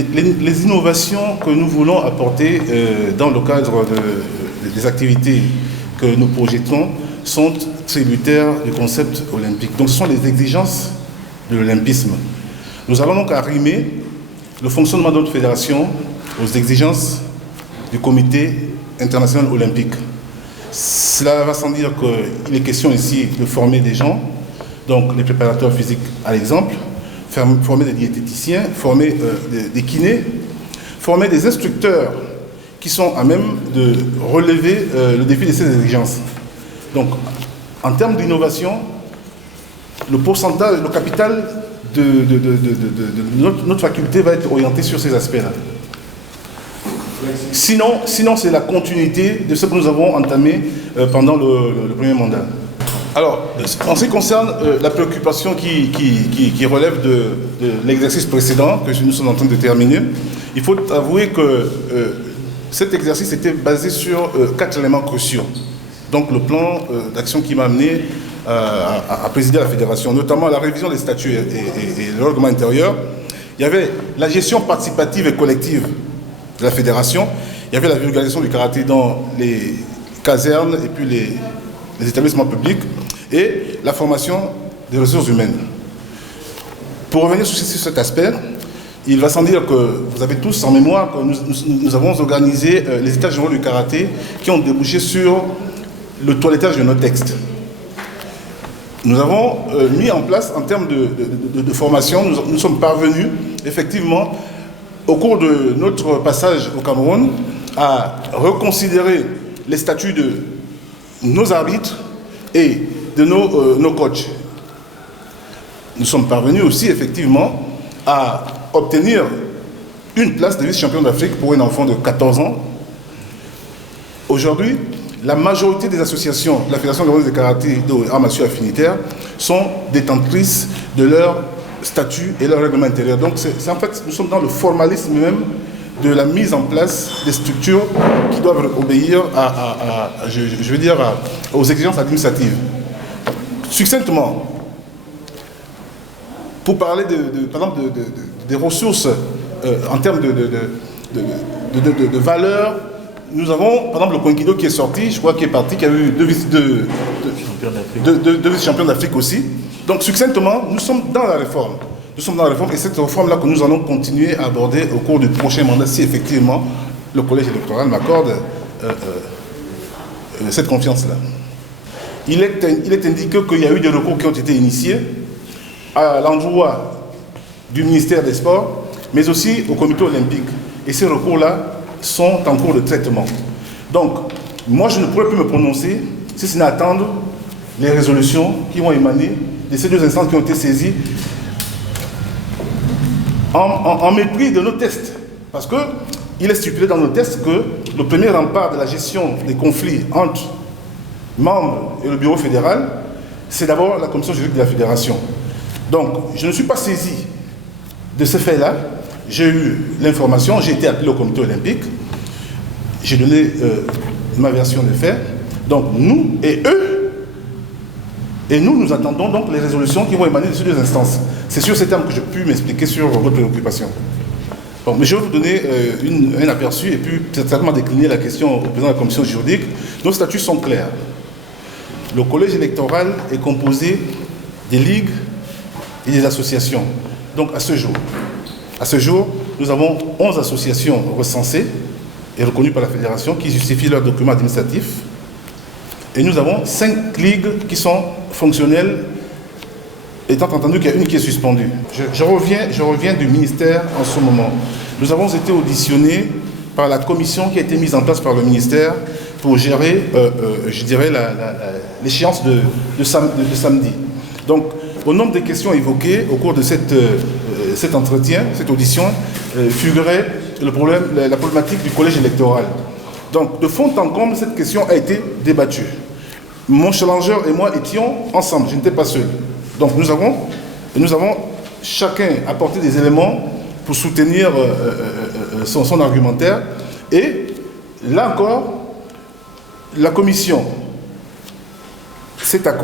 les innovations que nous voulons apporter dans le cadre des activités que nous projetons sont tributaires du concept olympique. Donc ce sont les exigences de l'olympisme. Nous allons donc arrimer le fonctionnement de notre fédération aux exigences du comité international olympique. Cela va sans dire qu'il est question ici de former des gens, donc les préparateurs physiques à l'exemple, former des diététiciens, former des kinés, former des instructeurs qui sont à même de relever le défi de ces exigences. Donc, en termes d'innovation, le pourcentage, le capital de notre faculté va être orienté sur ces aspects-là. Sinon c'est la continuité de ce que nous avons entamé pendant le premier mandat. Alors, en ce qui concerne la préoccupation qui relève de l'exercice précédent que nous sommes en train de terminer, il faut avouer que cet exercice était basé sur 4 éléments cruciaux. Donc le plan d'action qui m'a amené à présider la fédération, notamment la révision des statuts et le règlement intérieur. Il y avait la gestion participative et collective de la fédération, il y avait la vulgarisation du karaté dans les casernes et puis les établissements publics et la formation des ressources humaines. Pour revenir sur cet aspect, il va sans dire que vous avez tous en mémoire que nous avons organisé les états généraux du karaté qui ont débouché sur le toilettage de nos textes. Nous avons mis en place, en termes de formation, nous sommes parvenus, effectivement, au cours de notre passage au Cameroun, à reconsidérer les statuts de nos arbitres et de nos coachs. Nous sommes parvenus aussi, effectivement, à obtenir une place de vice-champion d'Afrique pour un enfant de 14 ans. Aujourd'hui, la majorité des associations de la Fédération gabonaise de karaté de arts martiaux affinitaires sont détentrices de leur statut et leur règlement intérieur. Donc, en fait, nous sommes dans le formalisme même de la mise en place des structures qui doivent obéir aux exigences administratives. Succinctement, pour parler par exemple des ressources en termes de valeur, nous avons par exemple le Koinkido qui est sorti, je crois qu'il est parti, qui a eu deux vice-champions d'Afrique aussi. Donc succinctement, nous sommes dans la réforme. Nous sommes dans la réforme et cette réforme-là que nous allons continuer à aborder au cours du prochain mandat si effectivement le collège électoral m'accorde cette confiance-là. Il est indiqué qu'il y a eu des recours qui ont été initiés à l'endroit du ministère des Sports, mais aussi au comité olympique. Et ces recours-là sont en cours de traitement. Donc, moi, je ne pourrais plus me prononcer si ce n'est attendre les résolutions qui vont émaner de ces 2 instances qui ont été saisies en mépris de nos tests. Parce qu'il est stipulé dans nos tests que le premier rempart de la gestion des conflits entre membres et le bureau fédéral, c'est d'abord la commission juridique de la fédération. Donc, je ne suis pas saisi de ce fait-là. J'ai eu l'information, j'ai été appelé au comité olympique, j'ai donné ma version des faits. Donc, nous et eux, nous attendons donc les résolutions qui vont émaner de ces 2 instances. C'est sur ces termes que je peux m'expliquer sur votre préoccupation. Bon, mais je vais vous donner un aperçu et puis certainement décliner la question au président de la commission juridique. Nos statuts sont clairs. Le collège électoral est composé des ligues et des associations. Donc à ce jour, nous avons 11 associations recensées et reconnues par la fédération qui justifient leurs documents administratifs. Et nous avons 5 ligues qui sont fonctionnelles, étant entendu qu'il y a une qui est suspendue. Je reviens du ministère en ce moment. Nous avons été auditionnés par la commission qui a été mise en place par le ministère pour gérer, l'échéance de samedi. Donc, au nombre des questions évoquées au cours de cet entretien, cette audition, figurait la problématique du collège électoral. Donc, de fond en comble, cette question a été débattue. Mon challenger et moi étions ensemble, je n'étais pas seul. Donc, nous avons chacun apporté des éléments pour soutenir son argumentaire. Et là encore, la commission,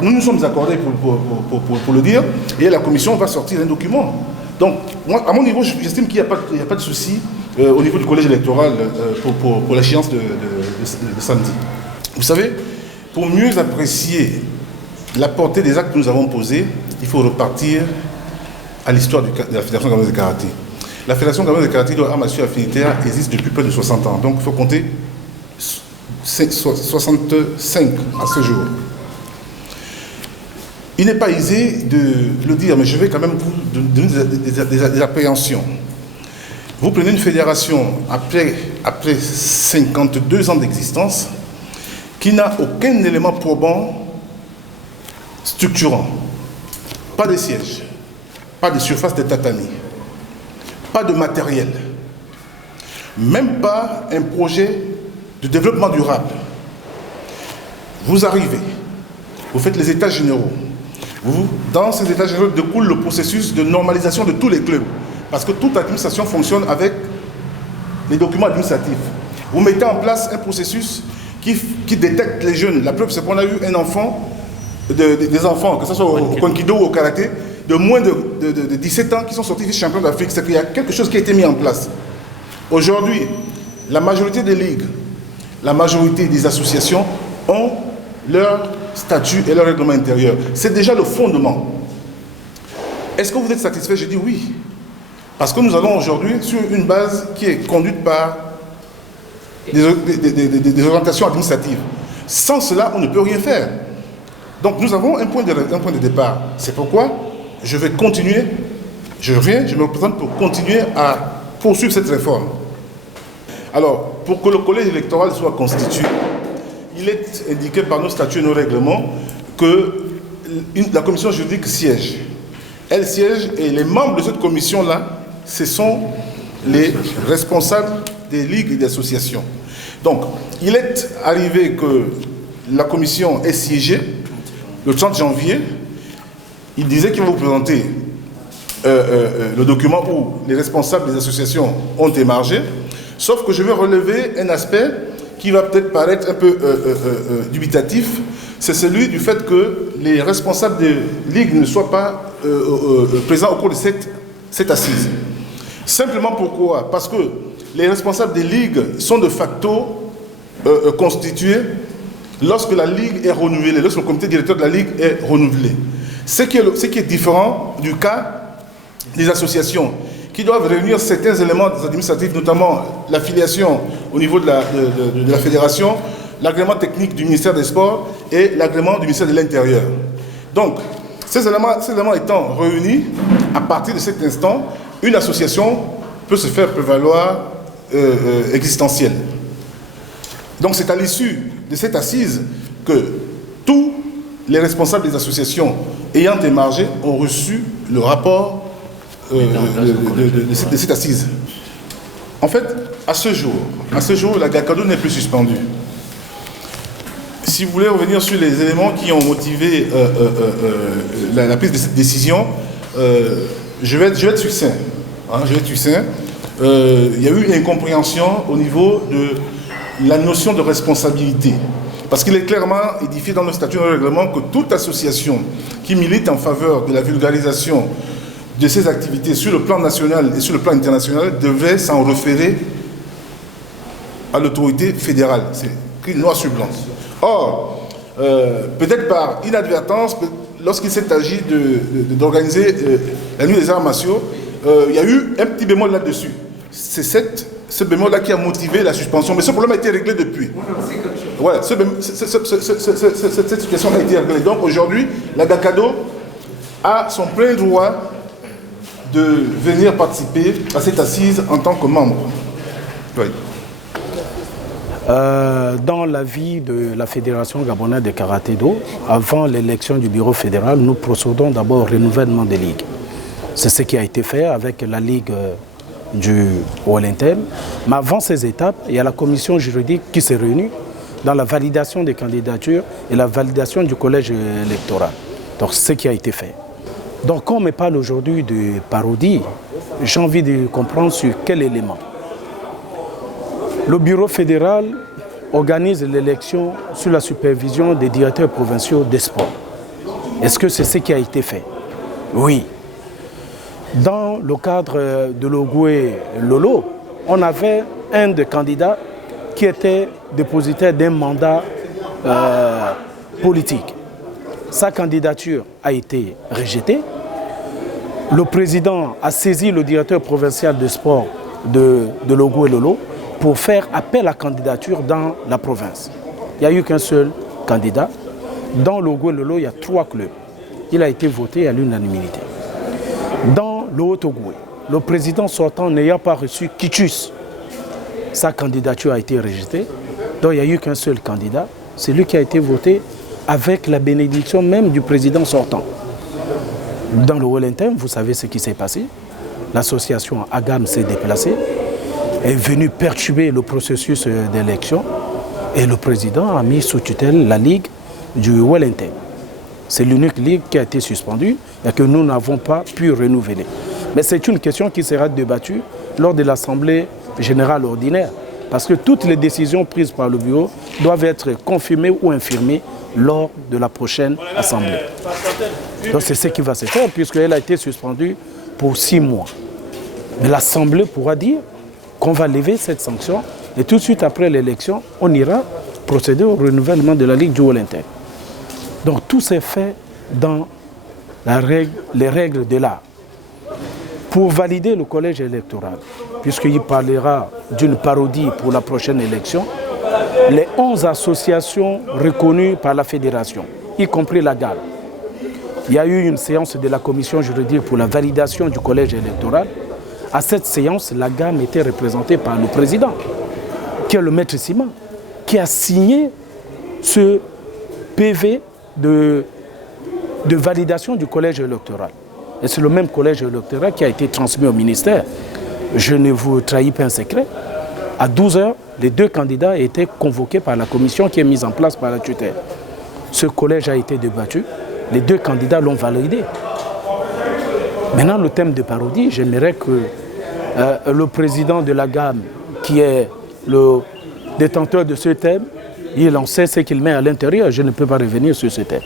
nous nous sommes accordés pour le dire, et la commission va sortir un document Donc, moi, à mon niveau, j'estime qu'il n'y a pas de souci au niveau du collège électoral pour l'échéance de samedi. Vous savez, pour mieux apprécier la portée des actes que nous avons posés, il faut repartir à l'histoire de la Fédération gabonaise de karaté. La Fédération gabonaise de karaté de arts martiaux affinitaires existe depuis près de 60 ans. Donc il faut compter 65 à ce jour. Il n'est pas aisé de le dire, mais je vais quand même vous donner des appréhensions. Vous prenez une fédération après 52 ans d'existence qui n'a aucun élément probant structurant. Pas de siège, pas de surface de tatami, pas de matériel, même pas un projet de développement durable. Vous arrivez, vous faites les états généraux. Dans ces états généraux découle le processus de normalisation de tous les clubs. Parce que toute administration fonctionne avec les documents administratifs. Vous mettez en place un processus qui détecte les jeunes. La preuve, c'est qu'on a eu un enfant, des enfants, que ce soit au Konkido ou au karaté, de moins de 17 ans qui sont sortis vice-champions d'Afrique. C'est qu'il y a quelque chose qui a été mis en place. Aujourd'hui, la majorité des ligues, la majorité des associations ont leur statut et leur règlement intérieur. C'est déjà le fondement. Est-ce que vous êtes satisfait? Je dis oui. Parce que nous allons aujourd'hui sur une base qui est conduite par des orientations administratives. Sans cela, on ne peut rien faire. Donc nous avons un point de départ. C'est pourquoi je vais continuer, je me représente pour continuer à poursuivre cette réforme. Alors, pour que le collège électoral soit constitué, il est indiqué par nos statuts et nos règlements que la commission juridique siège. Elle siège et les membres de cette commission-là, ce sont les responsables des ligues et des associations. Donc, il est arrivé que la commission ait siégé le 30 janvier. Il disait qu'il va vous présenter le document où les responsables des associations ont émargé. Sauf que je vais relever un aspect qui va peut-être paraître un peu dubitatif. C'est celui du fait que les responsables des ligues ne soient pas présents au cours de cette assise. Simplement pourquoi? Parce que les responsables des ligues sont de facto constitués lorsque la ligue est renouvelée, lorsque le comité directeur de la ligue est renouvelé. Ce qui est différent du cas des associations qui doivent réunir certains éléments administratifs, notamment l'affiliation au niveau de la fédération, l'agrément technique du ministère des Sports et l'agrément du ministère de l'Intérieur. Donc, ces éléments étant réunis, à partir de cet instant, une association peut se faire prévaloir existentielle. Donc c'est à l'issue de cette assise que tous les responsables des associations ayant émargé ont reçu le rapport de cette assise. En fait, à ce jour, la GACADO n'est plus suspendue. Si vous voulez revenir sur les éléments qui ont motivé la prise de cette décision, je vais être succinct. Il y a eu une incompréhension au niveau de la notion de responsabilité. Parce qu'il est clairement édifié dans le statut et le règlement que toute association qui milite en faveur de la vulgarisation de ses activités sur le plan national et sur le plan international devait s'en référer à l'autorité fédérale. C'est écrit noir sur blanc. Or, peut-être par inadvertance, lorsqu'il s'est agi d'organiser la nuit des arts martiaux, il y a eu un petit bémol là-dessus. C'est ce bémol-là qui a motivé la suspension. Mais ce problème a été réglé depuis. Ouais, cette situation a été réglée. Donc aujourd'hui, la GACADO a son plein droit de venir participer à cette assise en tant que membre. Oui. Dans l'avis de la Fédération gabonaise de karaté-do, avant l'élection du bureau fédéral, nous procédons d'abord au renouvellement des ligues. C'est ce qui a été fait avec la ligue du Wellington. Mais avant ces étapes, il y a la commission juridique qui s'est réunie dans la validation des candidatures et la validation du collège électoral. Donc c'est ce qui a été fait. Donc quand on me parle aujourd'hui de parodie, j'ai envie de comprendre sur quel élément. Le bureau fédéral organise l'élection sous la supervision des directeurs provinciaux des sports. Est-ce que c'est ce qui a été fait? Oui. Dans le cadre de Logoué Lolo, on avait un des candidats qui était dépositaire d'un mandat politique. Sa candidature a été rejetée. Le président a saisi le directeur provincial de sport de Logoué Lolo pour faire appel à candidature dans la province. Il n'y a eu qu'un seul candidat. Dans Logoué Lolo, il y a 3 clubs. Il a été voté à l'unanimité. Dans le Haut-Ogoué, le président sortant n'ayant pas reçu Kichus, sa candidature a été rejetée. Donc il n'y a eu qu'un seul candidat. C'est lui qui a été voté avec la bénédiction même du président sortant. Dans le Wellington, vous savez ce qui s'est passé. L'association Agam s'est déplacée, est venue perturber le processus d'élection et le président a mis sous tutelle la Ligue du Wellington. C'est l'unique ligue qui a été suspendue et que nous n'avons pas pu renouveler. Mais c'est une question qui sera débattue lors de l'Assemblée générale ordinaire, parce que toutes les décisions prises par le bureau doivent être confirmées ou infirmées lors de la prochaine Assemblée. Donc c'est ce qui va se faire, puisqu'elle a été suspendue pour 6 mois. Mais l'Assemblée pourra dire qu'on va lever cette sanction et tout de suite après l'élection, on ira procéder au renouvellement de la Ligue du Wellington. Donc tout s'est fait dans les règles de l'art. Pour valider le collège électoral, puisqu'il parlera d'une parodie pour la prochaine élection, les 11 associations reconnues par la fédération, y compris la GAL. Il y a eu une séance de la commission juridique pour la validation du collège électoral. À cette séance, la GAM était représentée par le président, qui est le maître Simon, qui a signé ce PV de validation du collège électoral. Et c'est le même collège électoral qui a été transmis au ministère. Je ne vous trahis pas un secret. À 12 h, les 2 candidats étaient convoqués par la commission qui est mise en place par la tutelle. Ce collège a été débattu. Les 2 candidats l'ont validé. Maintenant, le thème de parodie, j'aimerais que le président de la GAM, qui est le détenteur de ce thème, il en sait ce qu'il met à l'intérieur. Je ne peux pas revenir sur ce thème.